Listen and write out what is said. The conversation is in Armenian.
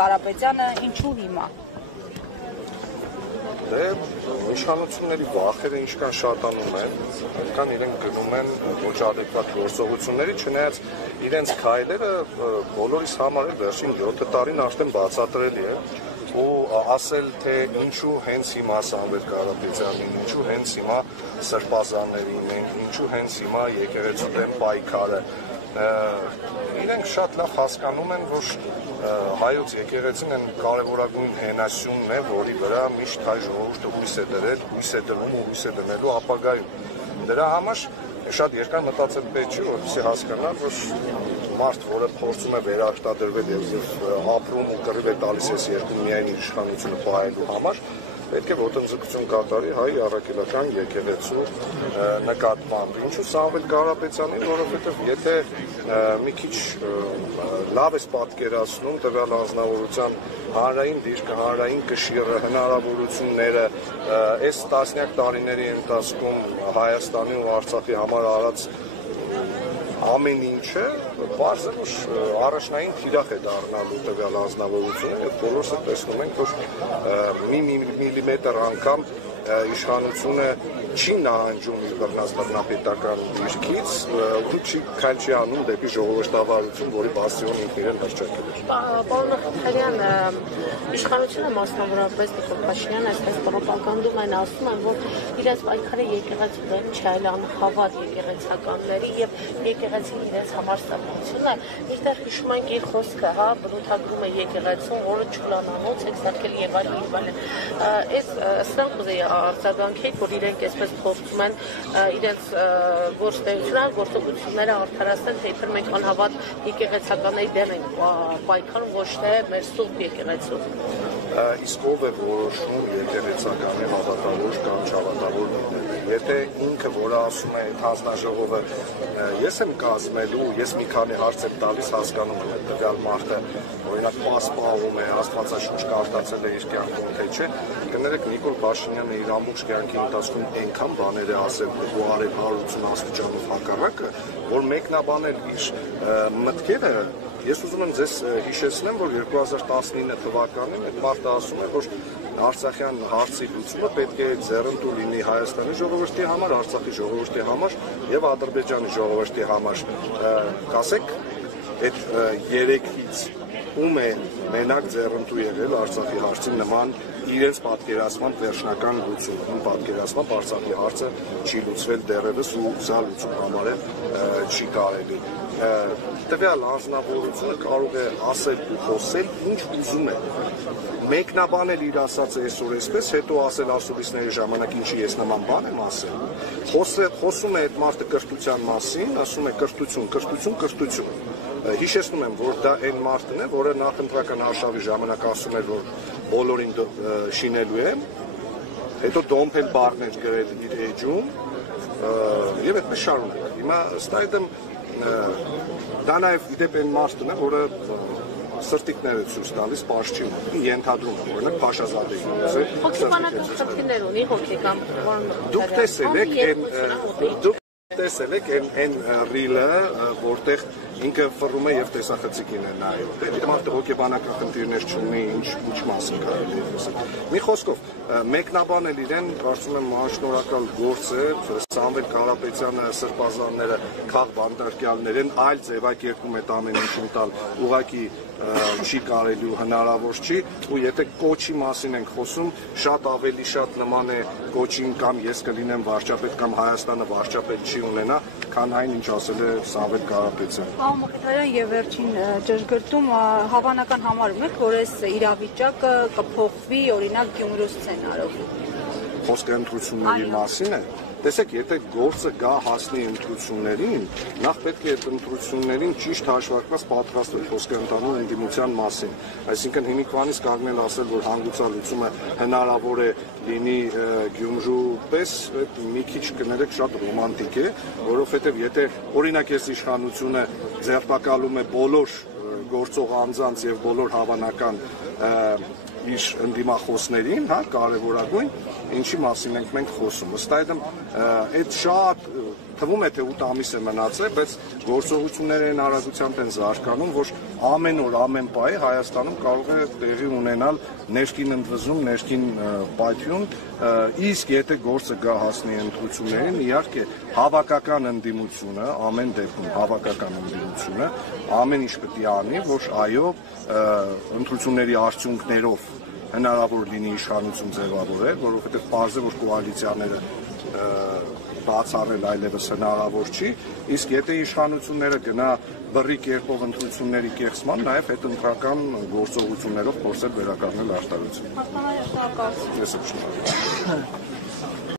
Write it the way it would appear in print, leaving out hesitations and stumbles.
Կարապետյանը ինչու հիմա։ Դե իշխանությունների վախերը ինչքան շատանում են, այնքան իրենք գնում են ոչ adekvat գործողությունների, չնայած իրենց քայլերը բոլորիս համար էլ վերջին 7 տարին արդեն բացատրելի է ու ասել թե ինչու հենց հիմա Սամվել Կարապետյանին, ինչու հենց հիմա սրբազաններին են, ինչու հենց հիմա եկեղեցու դեմ պայքարը իրենք շատ լավ հասկանում են, որ հայոց եկեղեցին այն կարևորագույն հենասյունն է, որի վրա միշտ հայ ժողովուրդը հույս է դրել, հույս է դնում ու հույս է դնելու ապագայում։ Դրա համար շատ երկար մտածել պետք չի, որպեսզի հասկանալ, որ մարդ, որը փորձում է վերարտադրվել եւ ապրում ու կռիվ է տալիս այս երկրում միայն իր իշխանությունը պահելու համար, պետք է ոտնձգություն կատարի հայ առաքելական եկեղեցու նկատմամբ։ Ինչու Սամվել Կարապետյանին, որովհետև եթե մի քիչ լավ ես պատկերացնում տվյալ անձնավորության հանրային դիրքը, հանրային կշիռը, հնարավորությունները, այս տասնյակ տարիների ընթացքում Հայաստանի ու Արցախի համար արած ամեն ինչը բարձ է, որ առաջնային թիրախ է դառնալու տվյալ անձնավորությունը եւ բոլորս տեսնում ենք, որ մի միլիմետր անգամ իշխանությունը չի նահանջում իր բռնապետական դիրքից ու քայլ չի անում դեպի ժողովրդավարություն, որի բաստիոնը ինքն իրեն հռչակել է։ Պարոն Ղախտարյան, իշխանությունը մասնավորապես Նիկոլ Փաշինյանը այսպես պրոպագանդում են, ասում են, որ իրենց պայքարը եկեղեցու դեմ չէ, այլ անհավատ եկեղեցականների եւ եկեղեցին իրենց համար ստեղծություն է։ Միշտ հիշում ենք իր խոսքը, հա, բնութագրում է եկեղեցուն, որը ճուլանանոց է սարքել եւ այլն։ Այս սրանք ուզեի արձագանքել, որ իրենք այսպես փորձում են իրենց գործողությունները արդարացնել, թե իբր մենք անհավատ եկեղեցականների դեմ ենք պայքարում, ոչ թե մեր սուրբ եկեղեցու։ Իսկ ով է որոշում եկեղեցականի հավատավոր կամ չհավատավոր լինելը։ Եթե ինքը, որը ասում է այդ հանձնաժողովը ես եմ կազմելու, ես մի քանի հարց եմ տալիս, հասկանում եմ տվյալ մարդը, օրինակ պասպահում է, աստվածաշունչ կարտացել է իր կյանքում, թե չէ, կներեք Նիկոլ Փաշինյանը իր ամբողջ կյանքի ընթացքում այնքան բաներ է ասել ու արել 180 աստիճանով հակառակը, որ մեկնաբանել իր մտքերը։ Ես ուզում եմ ձեզ հիշեցնեմ, որ 2019 թվականին այդ մարդը ասում է, որ Արցախյան հարցի լուծումը պետք է ձեռնտու լինի Հայաստանի ժողովրդի համար, Արցախի ժողովրդի համար եւ Ադրբեջանի ժողովրդի համար։ Կասեք, այդ երեքից ում է մենակ ձեռնտու եղել Արցախի հարցի նման իրենց պատկերացման վերջնական լուծումը։ Ում պատկերացմամբ Արցախի հարցը չի լուծվել դեռևս ու սա լուծում համարել չի կարելի։ Տվյալ անձնավորությունը կարող է ասել ու խոսել ինչ ուզում է, մեկնաբանել իր ասածը այսօր այսպես, հետո ասել ասուլիսների ժամանակ ինչի ես նման բան եմ ասել, խոսում է այդ մարդը կրթության մասին, ասում է կրթություն։ Հիշեցնում եմ, որ դա այն մարդն է, որը նախընտրական արշավի ժամանակ ասում էր, որ բոլորին շինելու է, հետո դոմփել բառներ գրել իր էջում եւ այդպես շարունակ։ Հիմա ըստ այդմ դա նաև իդեպ այն մարդն է, որը սրտիկներ է ցույց տալիս պաշտին, ենթադրում եմ, օրինակ Փաշազադեի ուզել։ Հոգեբանական խնդիրներ ունի հոգեկան, դուք տեսել եք այն ռիլը, որտեղ ինքը ֆռում է եւ տեսախցիկին է նայում։ Դե մարդը հոգեբանական խնդիրներ չունի, ինչ մասին կարելի է խոսել։ Մի խոսքով, մեկնաբանել իրեն, կարծում եմ, անշնորհակալ գործ է, Սամվել Կարապետյանը, սրբազանները, քաղբանտարկյալներ են, այլ ձևակերպում այդ ամեն ինչին տալ ուղղակի չի կարելի ու հնարավոր չի, ու եթե կոչի մասին ենք խոսում, շատ ավելի շատ նման է կոչին կամ ես կլինեմ վարչապետ կամ Հայաստանը վարչապետ չի ունենա, քան այն ինչ ասել է Սամվել Կարապետյանը։ Պարոն Ղախտարյան, եւ վերջին ճշգրտում հավանական համարում եք, որ այս իրավիճակը կփոխվի, օրինակ Գյումրու սցենարով։ Խոսքը ընտրությունների մասին է։ Տեսեք, եթե գործը գա հասնի ընտրություններին, նախ պետք է այդ ընտրություններին ճիշտ հաշվարկված պատրաստվել, խոսքը ընթանում ընդդիմության մասին։ Այսինքն հիմիկվանից կանգնել ասել, որ հանգուցալուծումը հնարավոր է լինի Գյումրու պես, մի քիչ կներեք շատ ռոմանտիկ է, որովհետև եթե օրինակ այս իշխանությունը ձերբակալում է բոլոր գործող անձանց եւ բոլոր հավանական իր ընդդիմախոսներին, հա, կարևորագույն, ինչի մասին ենք մենք խոսում։ Ըստ այդմ այդ շատ թվում է թե 8 ամիս է մնացել, բայց գործողությունները այն արագությամբ են զարգանում, որ ամեն օր, ամեն պահի Հայաստանում կարող է տեղի ունենալ ներքին ընդվզում, ներքին պայթյուն, իսկ եթե գործը գա հասնի ընտրություններին, իհարկե հավաքական ընդդիմությունը, ամեն դեպքում հավաքական ընդդիմությունը ամեն ինչ պետք է անի, որ այո, ընտրությունների արդյունքներով հնարավոր լինի իշխանություն ձևավորել, որովհետև պարզ է, որ կոալիցիաները բացառել այլևս հնարավոր չի, իսկ եթե իշխանությունները գնա բռի կերպով ընտրությունների կեղծման, նաև այդ ընտրական գործողություններով փորձել վերականգնել արտարությունը։ Հատկանալ շնորհակալություն։ Ես եմ շնորհակալ։